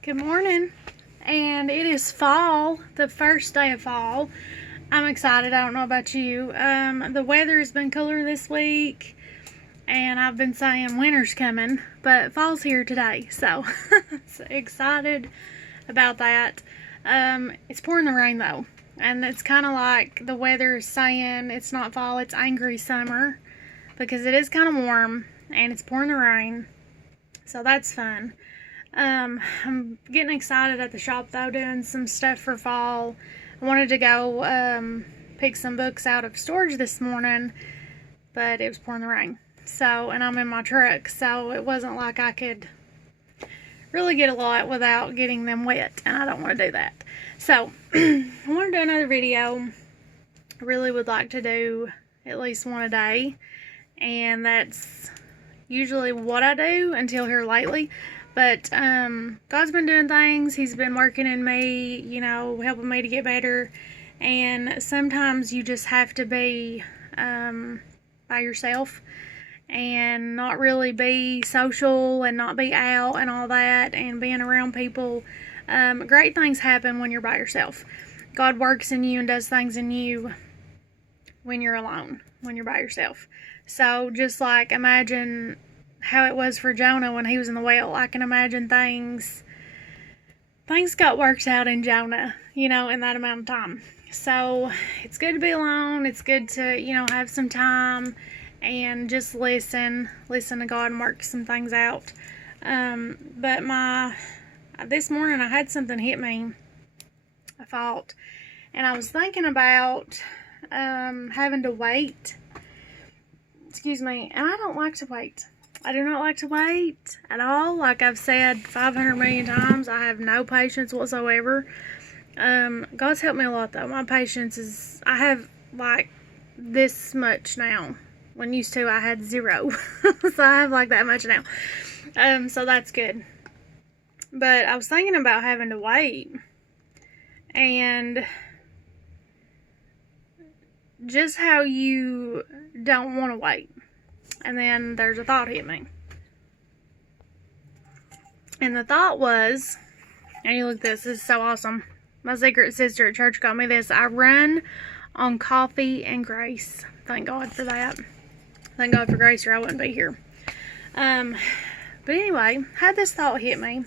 Good morning, and it is fall, the first day of fall. I'm excited. I don't know about you. The weather has been cooler this week, and I've been saying winter's coming, but fall's here today, so excited about that. It's pouring the rain though, and it's kind of like the weather is saying it's not fall, it's angry summer, because it is kind of warm and it's pouring the rain, so that's fun. I'm getting excited at the shop though, doing some stuff for fall. I wanted to go pick some books out of storage this morning, but it was pouring the rain. So, and I'm in my truck, so it wasn't like I could really get a lot without getting them wet, and I don't want to do that. So, I want to do another video. I really would like to do at least one a day, and that's usually what I do until here lately. But God's been doing things. He's been working in me, helping me to get better. And sometimes you just have to be by yourself and not really be social and not be out and all that and being around people. Great things happen when you're by yourself. God works in you and does things in you when you're alone, when you're by yourself. So just like imagine how it was for Jonah when he was in the whale. I can imagine things got worked out in Jonah, in that amount of time. So it's good to be alone. It's good to, have some time and just listen to God and work some things out. But this morning I had something hit me, I thought, and I was thinking about having to wait. Excuse me, and I don't like to wait. I do not like to wait at all. Like I've said 500 million times, I have no patience whatsoever. God's helped me a lot though. My patience is, I have like this much now. When used to I had zero. So I have like that much now. So that's good. But I was thinking about having to wait. And just how you don't want to wait. And then there's a thought hit me. And the thought was, and you look this is so awesome. My secret sister at church got me this. I run on coffee and grace. Thank God for that. Thank God for grace or I wouldn't be here. But anyway, had this thought hit me.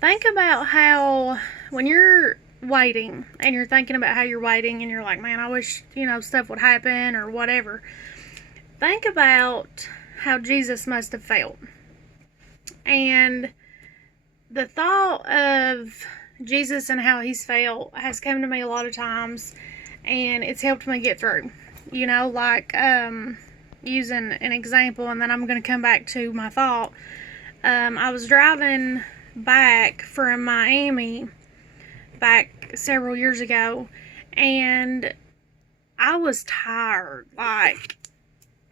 Think about how when you're waiting and you're thinking about how you're waiting and you're like, man, I wish, stuff would happen or whatever. Think about how Jesus must have felt. And the thought of Jesus and how he's felt has come to me a lot of times, and it's helped me get through. Using an example, and then I'm going to come back to my thought. I was driving back from Miami back several years ago, and I was tired.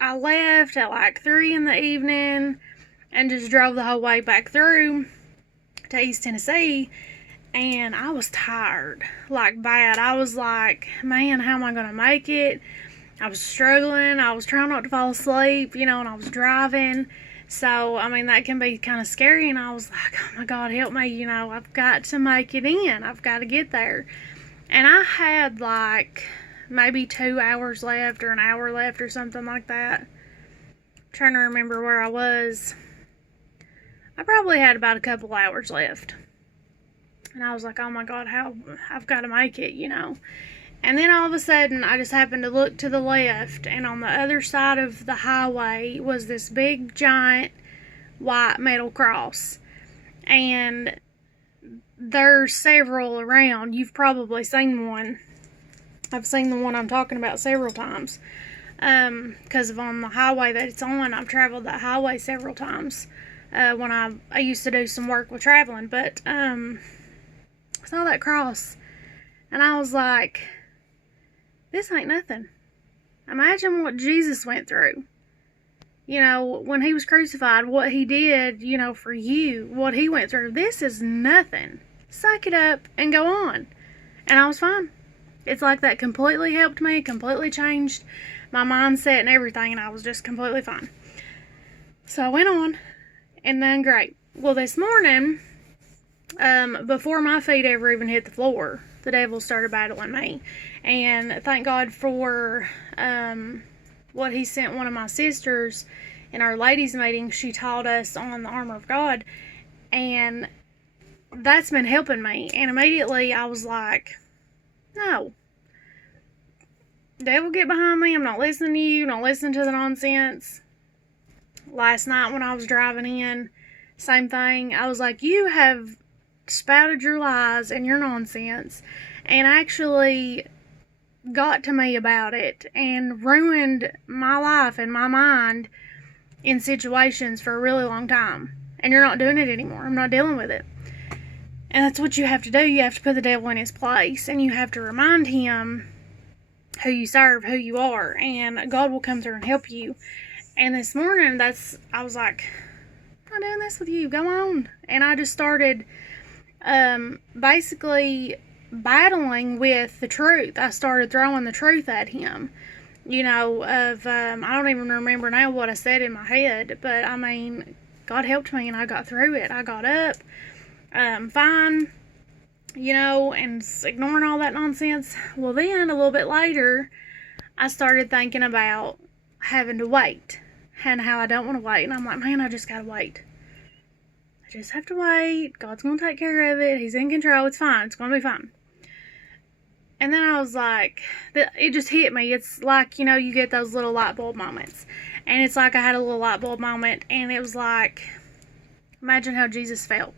I left at 3 in the evening and just drove the whole way back through to East Tennessee, and I was tired, bad. I was like, man, how am I going to make it? I was struggling. I was trying not to fall asleep, and I was driving. So, that can be kind of scary, and I was like, oh my God, help me, I've got to make it in. I've got to get there. And I had maybe 2 hours left or an hour left or something like that. I'm trying to remember where I was. I probably had about a couple hours left. And I was like, oh my God, how I've got to make it, And then all of a sudden, I just happened to look to the left, and on the other side of the highway was this big, giant, white metal cross. And there's several around. You've probably seen one. I've seen the one I'm talking about several times. Because of on the highway that it's on, I've traveled that highway several times. When I used to do some work with traveling. But, I saw that cross. And I was like, this ain't nothing. Imagine what Jesus went through. When he was crucified, what he did, for you, what he went through. This is nothing. Suck it up and go on. And I was fine. It's like that completely helped me, completely changed my mindset and everything, and I was just completely fine. So I went on and done great. Well, this morning, before my feet ever even hit the floor, the devil started battling me. And thank God for what he sent one of my sisters in our ladies' meeting. She taught us on the armor of God, and that's been helping me. And immediately I was like, no, devil, get behind me. I'm not listening to you, not listening to the nonsense. Last night when I was driving in, same thing. I was like, you have spouted your lies and your nonsense and actually got to me about it and ruined my life and my mind in situations for a really long time. And you're not doing it anymore. I'm not dealing with it. And that's what you have to do. You have to put the devil in his place, and you have to remind him who you serve, who you are, and God will come through and help you. And this morning, I was like, I'm not doing this with you. Go on. And I just started basically battling with the truth. I started throwing the truth at him. I don't even remember now what I said in my head, but I mean, God helped me and I got through it. I got up, fine, and ignoring all that nonsense. Well, then a little bit later, I started thinking about having to wait and how I don't want to wait. And I'm like, man, I just gotta wait. I just have to wait. God's gonna take care of it. He's in control. It's fine. It's gonna be fine. And then I was like, it just hit me. It's like, you get those little light bulb moments. And it's like I had a little light bulb moment, and it was like, imagine how Jesus felt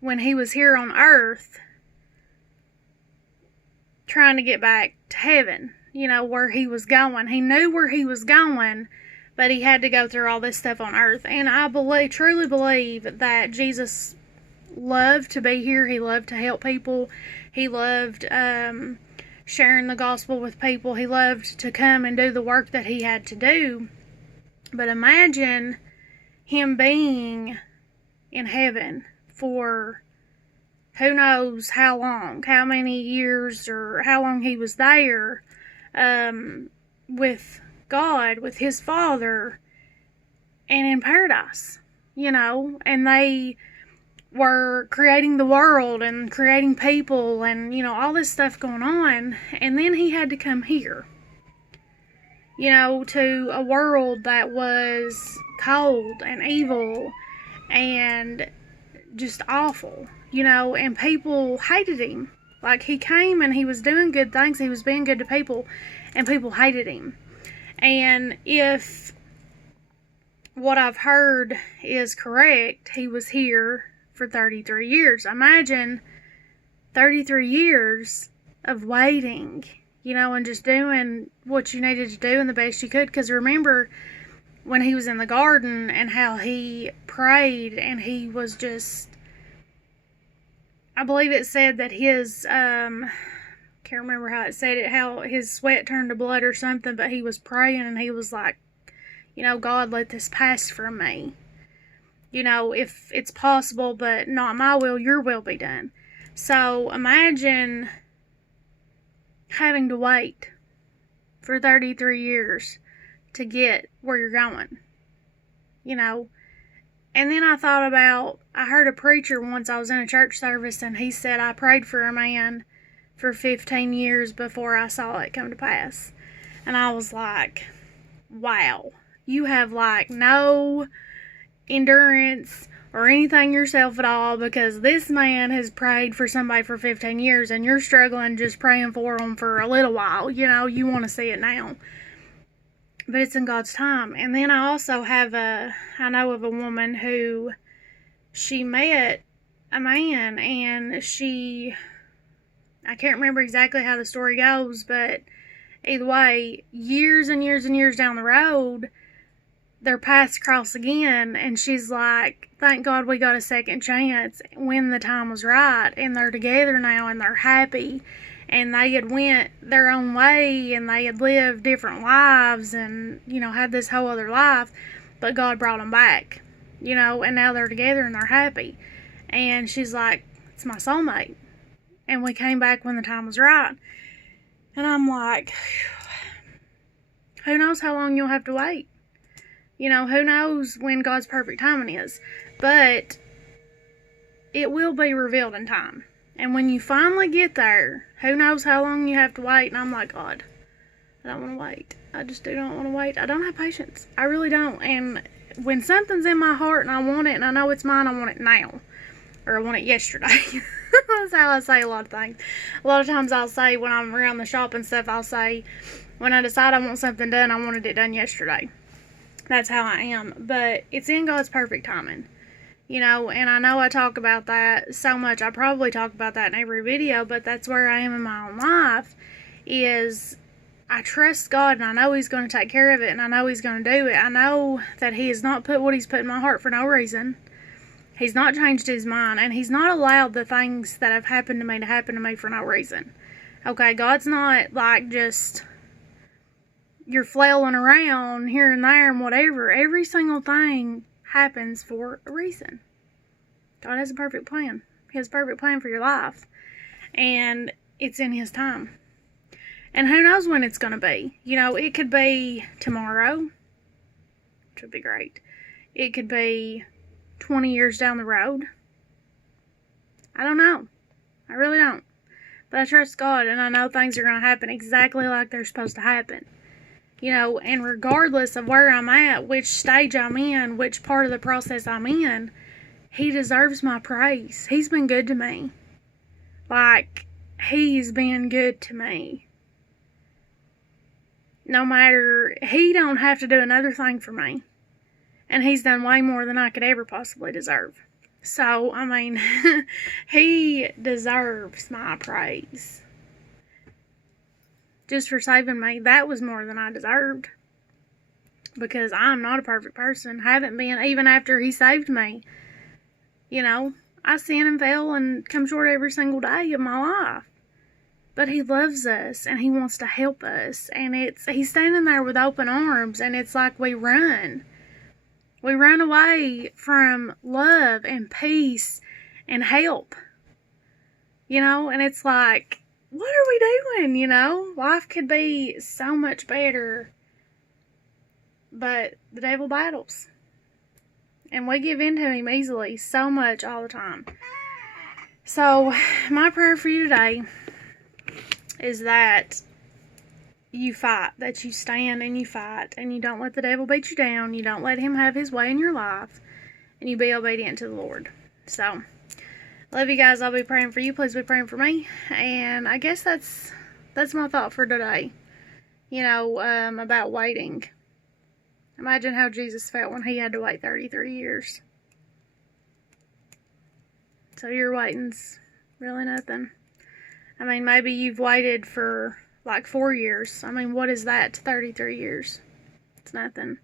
when he was here on earth trying to get back to heaven, where he was going. He knew where he was going, but he had to go through all this stuff on earth. And I truly believe that Jesus loved to be here. He loved to help people. He loved sharing the gospel with people. He loved to come and do the work that he had to do. But imagine him being in heaven for who knows how long, how many years, or how long he was there with God, with his Father, and in paradise, and they were creating the world and creating people and, all this stuff going on. And then he had to come here, to a world that was cold and evil and just awful, and people hated him. Like, he came and he was doing good things. He was being good to people, and people hated him. And if what I've heard is correct, he was here for 33 years. Imagine 33 years of waiting, and just doing what you needed to do and the best you could. Because remember when he was in the garden and how he prayed, and he was just, I believe it said that his, can't remember how it said it, how his sweat turned to blood or something, but he was praying and he was like, God, let this pass from me. If it's possible, but not my will, your will be done. So imagine having to wait for 33 years to get where you're going, And then I thought about, I heard a preacher once, I was in a church service, and he said, I prayed for a man for 15 years before I saw it come to pass. And I was like, wow, you have no endurance or anything yourself at all, because this man has prayed for somebody for 15 years and you're struggling just praying for them for a little while. You want to see it now, but it's in God's time. And then I also I know of a woman who, she met a man, and I can't remember exactly how the story goes, but either way, years and years and years down the road, their paths cross again, and she's like, thank God we got a second chance when the time was right, and they're together now, and they're happy, and they had went their own way, and they had lived different lives, and, had this whole other life, but God brought them back, and now they're together, and they're happy. And she's like, it's my soulmate, and we came back when the time was right. And I'm like, who knows how long you'll have to wait? Who knows when God's perfect timing is. But it will be revealed in time. And when you finally get there, who knows how long you have to wait. And I'm like, God, I don't want to wait. I just do not want to wait. I don't have patience. I really don't. And when something's in my heart and I want it and I know it's mine, I want it now. Or I want it yesterday. That's how I say a lot of things. A lot of times I'll say, when I'm around the shop and stuff, I'll say, when I decide I want something done, I wanted it done yesterday. That's how I am. But it's in God's perfect timing. And I know I talk about that so much. I probably talk about that in every video, but that's where I am in my own life, is I trust God, and I know He's going to take care of it, and I know He's going to do it. I know that He has not put what He's put in my heart for no reason. He's not changed His mind, and He's not allowed the things that have happened to happen to me for no reason. Okay, God's not like just you're flailing around here and there and whatever. Every single thing happens for a reason. God has a perfect plan. He has a perfect plan for your life. And it's in His time. And who knows when it's going to be. It could be tomorrow, which would be great. It could be 20 years down the road. I don't know. I really don't. But I trust God, and I know things are going to happen exactly like they're supposed to happen. And regardless of where I'm at, which stage I'm in, which part of the process I'm in, He deserves my praise. He's been good to me. Like, He's been good to me. No matter, He don't have to do another thing for me. And He's done way more than I could ever possibly deserve. So, He deserves my praise. Just for saving me, that was more than I deserved. Because I'm not a perfect person. Haven't been, even after He saved me. I sin and fail and come short every single day of my life. But He loves us, and He wants to help us. And He's standing there with open arms, and it's like we run. We run away from love and peace and help. And it's like, what are we doing, Life could be so much better. But the devil battles. And we give in to him easily, so much, all the time. So, my prayer for you today is that you fight, that you stand and you fight, and you don't let the devil beat you down, you don't let him have his way in your life, and you be obedient to the Lord. So, love you guys. I'll be praying for you. Please be praying for me. And I guess that's my thought for today. About waiting. Imagine how Jesus felt when He had to wait 33 years. So your waiting's really nothing. Maybe you've waited for like 4 years. What is that to 33 years? It's nothing.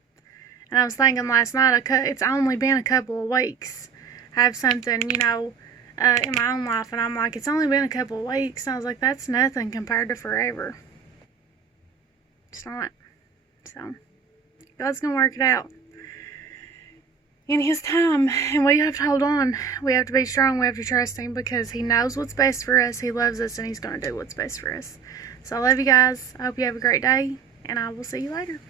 And I was thinking last night, it's only been a couple of weeks. I have something, in my own life, and I'm like, it's only been a couple of weeks. And I was like, that's nothing compared to forever. It's not. So, God's going to work it out in His time, and we have to hold on. We have to be strong. We have to trust Him, because He knows what's best for us. He loves us, and He's going to do what's best for us. So I love you guys. I hope you have a great day, and I will see you later.